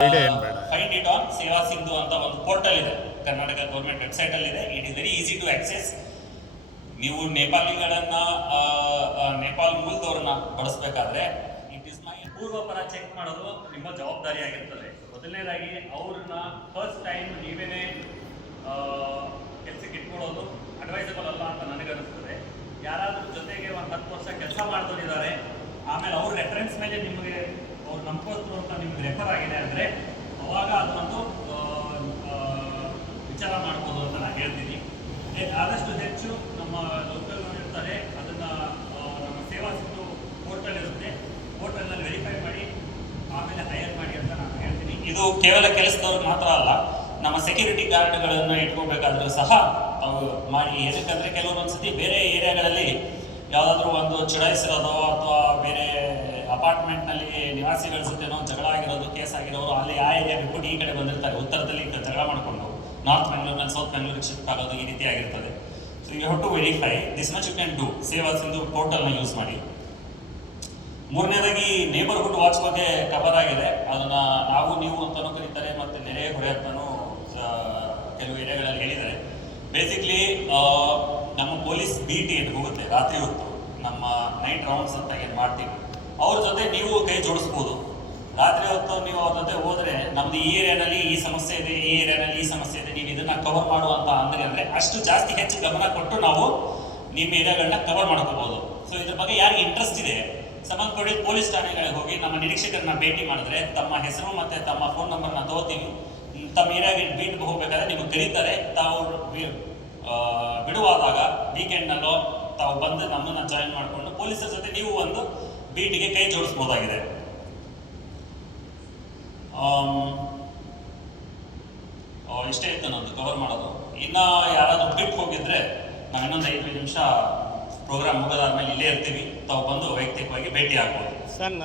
Find it on ಸೇವಾ ಸಿಂಧು ಅಂತ ಒಂದು ಪೋರ್ಟಲ್ ಇದೆ. ಕರ್ನಾಟಕ ಗೌರ್ಮೆಂಟ್ ವೆಬ್ಸೈಟ್ ಅಲ್ಲಿ ಇದೆ. It is very easy to access ನೀವು ನೇಪಾಳಿಗಳನ್ನ ಆ, ನೇಪಾಲ್ ಮೂಲದವ್ರನ್ನ ಬಳಸಬೇಕಾದ್ರೆ ಇಟ್ ಇಸ್ ಮೈ ಪೂರ್ವಪರ ಚೆಕ್ ಮಾಡೋದು ನಿಮ್ಮ ಜವಾಬ್ದಾರಿ ಆಗಿರ್ತದೆ. ಮೊದಲನೇದಾಗಿ ಅವ್ರನ್ನ ಫಸ್ಟ್ ಟೈಮ್ ನೀವೇನೇ ಕೆಲಸಕ್ಕೆ ಇಟ್ಕೊಳ್ಳೋದು ಅಡ್ವೈಸಬಲ್ ಅಲ್ಲ ಅಂತ ನನಗೆ ಅನಿಸ್ತದೆ. ಯಾರಾದ್ರೂ ಜೊತೆಗೆ ಒಂದು ಹತ್ತು ವರ್ಷ ಕೆಲಸ ಮಾಡ್ಕೊಂಡಿದ್ದಾರೆ ಆಮೇಲೆ ಅವ್ರ ರೆಫರೆನ್ಸ್ ಮೇಲೆ ನಿಮಗೆ ಅವ್ರು ನಂಬಿಕೋಸ್ಕರ ಅಂತ ನಿಮ್ಗೆ ಅವಾಗ ಅದನ್ನೊಂದು ವಿಚಾರ ಮಾಡ್ಬೋದು ಅಂತ ನಾನು ಹೇಳ್ತೀನಿ. ಆದಷ್ಟು ಹೆಚ್ಚು ನಮ್ಮ ಲೋಕಲ್ ಇರ್ತಾರೆ, ಅದನ್ನ ನಮ್ಮ ಸೇವಾ ಸಿಂಧು ಪೋರ್ಟಲ್ ಇರುತ್ತೆ. ಪೋರ್ಟಲ್ನಲ್ಲಿ ವೆರಿಫೈ ಮಾಡಿ, ಆಮೇಲೆ ಹೈಯರ್ ಮಾಡಿ ಅಂತ ನಾನು ಹೇಳ್ತೀನಿ. ಇದು ಕೇವಲ ಕೆಲಸದವ್ರಿಗೆ ಮಾತ್ರ ಅಲ್ಲ, ನಮ್ಮ ಸೆಕ್ಯೂರಿಟಿ ಗಾರ್ಡ್ಗಳನ್ನು ಇಟ್ಕೋಬೇಕಾದ್ರೂ ಸಹ ಅವರು ಮಾಡಿ. ಎದಕ್ಕಂದ್ರೆ ಕೆಲವೊಂದ್ಸತಿ ಬೇರೆ ಏರಿಯಾಗಳಲ್ಲಿ ಯಾವುದಾದ್ರೂ ಒಂದು ಚುಡಾಯಿಸಿರೋದೋ ಅಥವಾ ಬೇರೆ ಅಪಾರ್ಟ್ಮೆಂಟ್ನಲ್ಲಿ ನಿವಾಸಿಗಳ ಜೊತೆನೋ ಜಗಳ ಆಗಿರೋದು ಕೇಸ್ ಆಗಿರೋರು, ಅಲ್ಲಿ ಆ ಏರಿಯಾ ಬಿಟ್ಬಿಟ್ಟು ಈ ಕಡೆ ಬಂದಿರ್ತಾರೆ. ಉತ್ತರದಲ್ಲಿ ಜಗಳ ಮಾಡಿಕೊಂಡು. ನಾರ್ತ್ ಬೆಂಗಳೂರಿನಲ್ಲಿ ಸೌತ್ ಬೆಂಗಳೂರಿಗೆ ಶಿಫ್ಟ್ ಆಗೋದು ಈ ರೀತಿ ಆಗಿರ್ತದೆ. So you have to verify this much you can do Seva Sindhu ಪೋರ್ಟಲ್ನ use ಮಾಡಿ. ಮೂರನೇದಾಗಿ ನೇಬರ್ಹುಡ್ ವಾಚ್ ಬಗ್ಗೆ ಕವರ್ ಆಗಿದೆ. ಅದನ್ನ ನಾವು, ನೀವು ಅಂತಾನೂ ಕರೀತಾರೆ, ಮತ್ತೆ ನೆರೆಯ ಹೊರೆ ಅಂತಾನೂ ಕೆಲವು ಏರಿಯಾಗಳಲ್ಲಿ ಹೇಳಿದ್ದಾರೆ. ಬೇಸಿಕ್ಲಿ ನಮ್ಮ ಪೊಲೀಸ್ ಬಿ ಟಿ ಅಂತ ಹೋಗುತ್ತೆ? ರಾತ್ರಿ ಹೊತ್ತು. ನಮ್ಮ ನೈಟ್ ರೌಂಡ್ಸ್ ಅಂತ ಏನು ಮಾಡ್ತೀವಿ? ಅವ್ರ ಜೊತೆ ನೀವು ಕೈ ಜೋಡಿಸ್ಬೋದು. ರಾತ್ರಿ ಹೊತ್ತು ನೀವು ಅವ್ರ ಜೊತೆ ಹೋದ್ರೆ ನಮ್ದು ಈ ಏರಿಯಾನಲ್ಲಿ ಈ ಸಮಸ್ಯೆ ಇದೆ, ಈ ಏರಿಯಾನಲ್ಲಿ ಈ ಸಮಸ್ಯೆ ಇದೆ, ನೀವು ಇದನ್ನ ಕವರ್ ಮಾಡುವಂತ ಅಂದ್ರೆ ಅಂದ್ರೆ ಅಷ್ಟು ಜಾಸ್ತಿ ಹೆಚ್ಚು ಗಮನ ಕೊಟ್ಟು ನಾವು ನಿಮ್ಮ ಏರಿಯಾಗಳನ್ನ ಕವರ್ ಮಾಡ್ಕೋಬಹುದು ಸೊ ಇದ್ರ ಬಗ್ಗೆ ಯಾರಿಗೆ ಇಂಟ್ರೆಸ್ಟ್ ಇದೆ, ಸಂಬಂಧಪಟ್ಟ ಪೊಲೀಸ್ ಠಾಣೆಗಳಿಗೆ ಹೋಗಿ ನಮ್ಮ ನಿರೀಕ್ಷಕರನ್ನ ಭೇಟಿ ಮಾಡಿದ್ರೆ ತಮ್ಮ ಹೆಸರು ಮತ್ತೆ ತಮ್ಮ ಫೋನ್ ನಂಬರ್ನ ತಗೋತೀವಿ. ತಮ್ಮ ಏರಿಯಾಗೆ ಬೀಟ್ ಹೋಗ್ಬೇಕಾದ್ರೆ ನಿಮಗೆ ಕರೀತಾರೆ. ತಾವು ಬಿಡುವಾದಾಗ ವೀಕೆಂಡ್ ವೀಕೆಂಡ್ನಲ್ಲೋ ತಾವು ಬಂದು ನಮ್ಮನ್ನ ಜಾಯಿನ್ ಮಾಡಿಕೊಂಡು ಪೊಲೀಸರ ಜೊತೆ ನೀವು ಒಂದು ಬೀಟಿಗೆ ಕೈ ಆ, ಇಷ್ಟೇ ಇತ್ತು ನಂದು ಕವರ್ ಮಾಡೋದು. ಇನ್ನ ಯಾರಾದ್ರೂ ಬಿಟ್ಟು ಹೋಗಿದ್ರೆ ನಾವು ಇನ್ನೊಂದು ಐದು ನಿಮಿಷ ಪ್ರೋಗ್ರಾಮ್ ಮುಗಿದಾದ್ಮೇಲೆ ಇಲ್ಲೇ ಇರ್ತೀವಿ. ತಾವು ಬಂದು ವೈಯಕ್ತಿಕವಾಗಿ ಭೇಟಿ ಆಗ್ಬೋದು. ಸರ್